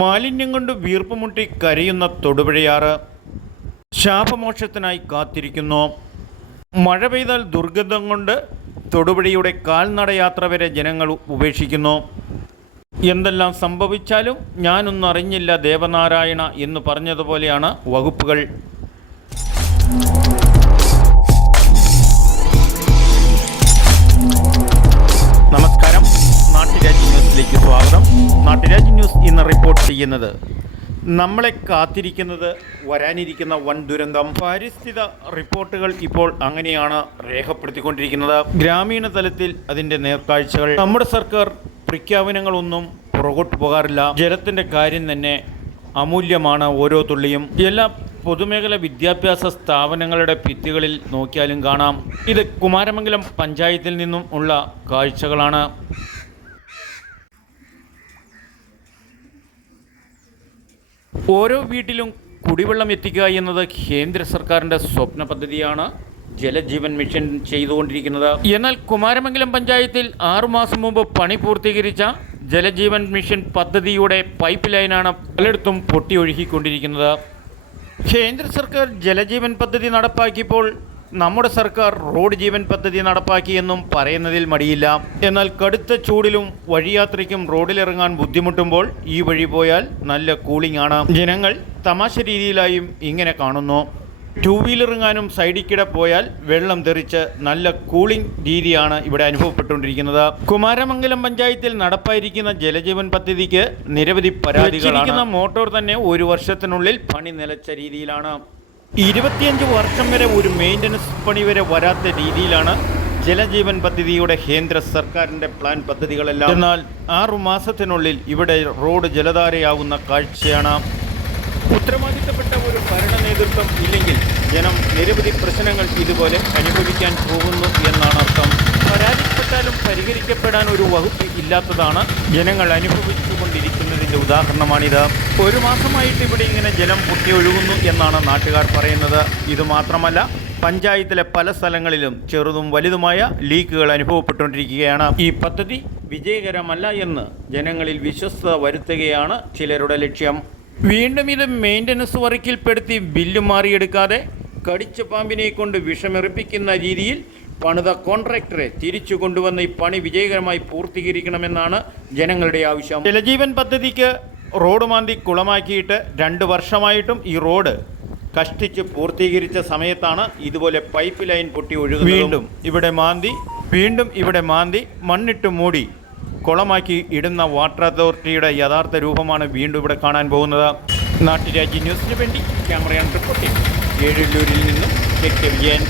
മാലിന്യം കൊണ്ട് വീർപ്പുമുട്ടി കരയുന്ന തൊടുപുഴയാറ് ശാപമോക്ഷത്തിനായി കാത്തിരിക്കുന്നു. മഴ പെയ്താൽ ദുർഗന്ധം കൊണ്ട് തൊടുപുഴയുടെ കാൽനടയാത്ര വരെ ജനങ്ങൾ ഉപേക്ഷിക്കുന്നു. എന്തെല്ലാം സംഭവിച്ചാലും ഞാനൊന്നും അറിഞ്ഞില്ല ദേവനാരായണ എന്ന് പറഞ്ഞതുപോലെയാണ് വകുപ്പുകൾ. നമസ്കാരം, നാട്ടുരാജ്യ ന്യൂസിലേക്ക് സ്വാഗതം. നാട്ടുരാജ്യ ന്യൂസ് ഇന്ന് റിപ്പോർട്ട് ചെയ്യുന്നത് നമ്മളെ കാത്തിരിക്കുന്നത് വരാനിരിക്കുന്ന വൻ ദുരന്തം. പാരിസ്ഥിതിക റിപ്പോർട്ടുകൾ ഇപ്പോൾ അങ്ങനെയാണ് രേഖപ്പെടുത്തിക്കൊണ്ടിരിക്കുന്നത്. ഗ്രാമീണ തലത്തിൽ അതിൻ്റെ നേർക്കാഴ്ചകൾ. നമ്മുടെ സർക്കാർ പ്രഖ്യാപനങ്ങളൊന്നും പുറകോട്ട് പോകാറില്ല. ജലത്തിൻ്റെ കാര്യം തന്നെ അമൂല്യമാണ്, ഓരോ തുള്ളിയും. എല്ലാ പൊതുമേഖല വിദ്യാഭ്യാസ സ്ഥാപനങ്ങളുടെ ഭിത്തികളിൽ നോക്കിയാലും കാണാം. ഇത് കുമാരമംഗലം പഞ്ചായത്തിൽ നിന്നും ഉള്ള കാഴ്ചകളാണ്. ഓരോ വീട്ടിലും കുടിവെള്ളം എത്തിക്കുക എന്നത് കേന്ദ്ര സർക്കാരിൻ്റെ സ്വപ്ന പദ്ധതിയാണ് ജലജീവൻ മിഷൻ ചെയ്തുകൊണ്ടിരിക്കുന്നത്. എന്നാൽ കുമാരമംഗലം പഞ്ചായത്തിൽ 6 മാസം മുമ്പ് പണി പൂർത്തീകരിച്ച ജലജീവൻ മിഷൻ പദ്ധതിയുടെ പൈപ്പ് ലൈനാണ് പലയിടത്തും പൊട്ടിയൊഴുകിക്കൊണ്ടിരിക്കുന്നത്. കേന്ദ്ര സർക്കാർ ജലജീവൻ പദ്ധതി നടപ്പാക്കിയപ്പോൾ നമ്മുടെ സർക്കാർ റോഡ് ജീവൻ പദ്ധതി നടപ്പാക്കിയെന്നും പറയുന്നതിൽ മടിയില്ല. എന്നാൽ കടുത്ത ചൂടിലും വഴിയാത്രയ്ക്കും റോഡിലിറങ്ങാൻ ബുദ്ധിമുട്ടുമ്പോൾ ഈ വഴി പോയാൽ നല്ല കൂളിംഗ് ആണ്. ജനങ്ങൾ തമാശ രീതിയിലായും ഇങ്ങനെ കാണുന്നു. 2 വീലറിറങ്ങാനും സൈഡിക്കിടെ പോയാൽ വെള്ളം തെറിച്ച് നല്ല കൂളിംഗ് രീതിയാണ് ഇവിടെ അനുഭവപ്പെട്ടുകൊണ്ടിരിക്കുന്നത്. കുമാരമംഗലം പഞ്ചായത്തിൽ നടപ്പായിരിക്കുന്ന ജലജീവൻ പദ്ധതിക്ക് നിരവധി പരാതികളാണ്. മോട്ടോർ തന്നെ 1 വർഷത്തിനുള്ളിൽ പണി നിലച്ച രീതിയിലാണ്. 25 വർഷം വരെ ഒരു മെയിൻ്റനൻസ് പണി വരെ വരാത്ത രീതിയിലാണ് ജലജീവൻ പദ്ധതിയുടെ കേന്ദ്ര സർക്കാരിൻ്റെ പ്ലാൻ പദ്ധതികളെല്ലാം. എന്നാൽ 6 മാസത്തിനുള്ളിൽ ഇവിടെ റോഡ് ജലധാരയാകുന്ന കാഴ്ചയാണ്. ഉത്തരവാദിത്തപ്പെട്ട ഒരു ഭരണ നേതൃത്വം ഇല്ലെങ്കിൽ ജനം നിരവധി പ്രശ്നങ്ങൾ ഇതുപോലെ അനുഭവിക്കാൻ പോകുന്നു എന്നാണ് അർത്ഥം. പരാതിപ്പെട്ടാലും പരിഹരിക്കപ്പെടാൻ ഒരു വകുപ്പ് ഇല്ലാത്തതാണ് ജനങ്ങൾ അനുഭവിച്ചുകൊണ്ടിരിക്കുന്നതിൻ്റെ ഉദാഹരണമാണിത്. 1 മാസമായിട്ട് ഇവിടെ ഇങ്ങനെ ജലം പൊട്ടിയൊഴുകുന്നു എന്നാണ് നാട്ടുകാർ പറയുന്നത്. ഇതുമാത്രമല്ല, പഞ്ചായത്തിലെ പല സ്ഥലങ്ങളിലും ചെറുതും വലുതുമായ ലീക്കുകൾ അനുഭവപ്പെട്ടുകൊണ്ടിരിക്കുകയാണ്. ഈ പദ്ധതി വിജയകരമല്ല എന്ന് ജനങ്ങളിൽ വിശ്വസ്തത വരുത്തുകയാണ് ചിലരുടെ ലക്ഷ്യം. വീണ്ടും ഇത് മെയിൻ്റനൻസ് വർക്കിൽപ്പെടുത്തി ബില്ല് മാറിയെടുക്കാതെ കടിച്ച പാമ്പിനെ കൊണ്ട് വിഷമെറിപ്പിക്കുന്ന രീതിയിൽ പണിത കോൺട്രാക്ടറെ തിരിച്ചു കൊണ്ടുവന്ന് ഈ പണി വിജയകരമായി പൂർത്തീകരിക്കണമെന്നാണ് ജനങ്ങളുടെ ആവശ്യം. ജലജീവൻ പദ്ധതിക്ക് റോഡ് മാന്തി കുളമാക്കിയിട്ട് 2 വർഷമായിട്ടും ഈ റോഡ് കഷ്ടിച്ച് പൂർത്തീകരിച്ച സമയത്താണ് ഇതുപോലെ പൈപ്പ് ലൈൻ പൊട്ടി ഒഴുകുന്നത്. വീണ്ടും ഇവിടെ മാന്തി മണ്ണിട്ട് മൂടി കുളമാക്കി ഇടുന്ന വാട്ടർ അതോറിറ്റിയുടെ യഥാർത്ഥ രൂപമാണ് വീണ്ടും ഇവിടെ കാണാൻ പോകുന്നത്. നാട്ടുരാജ്യ ന്യൂസിന് വേണ്ടി ക്യാമറയാൻ റിപ്പോർട്ടിംഗ് ഏഴല്ലൂരിൽ നിന്നും കെ വിജയൻ.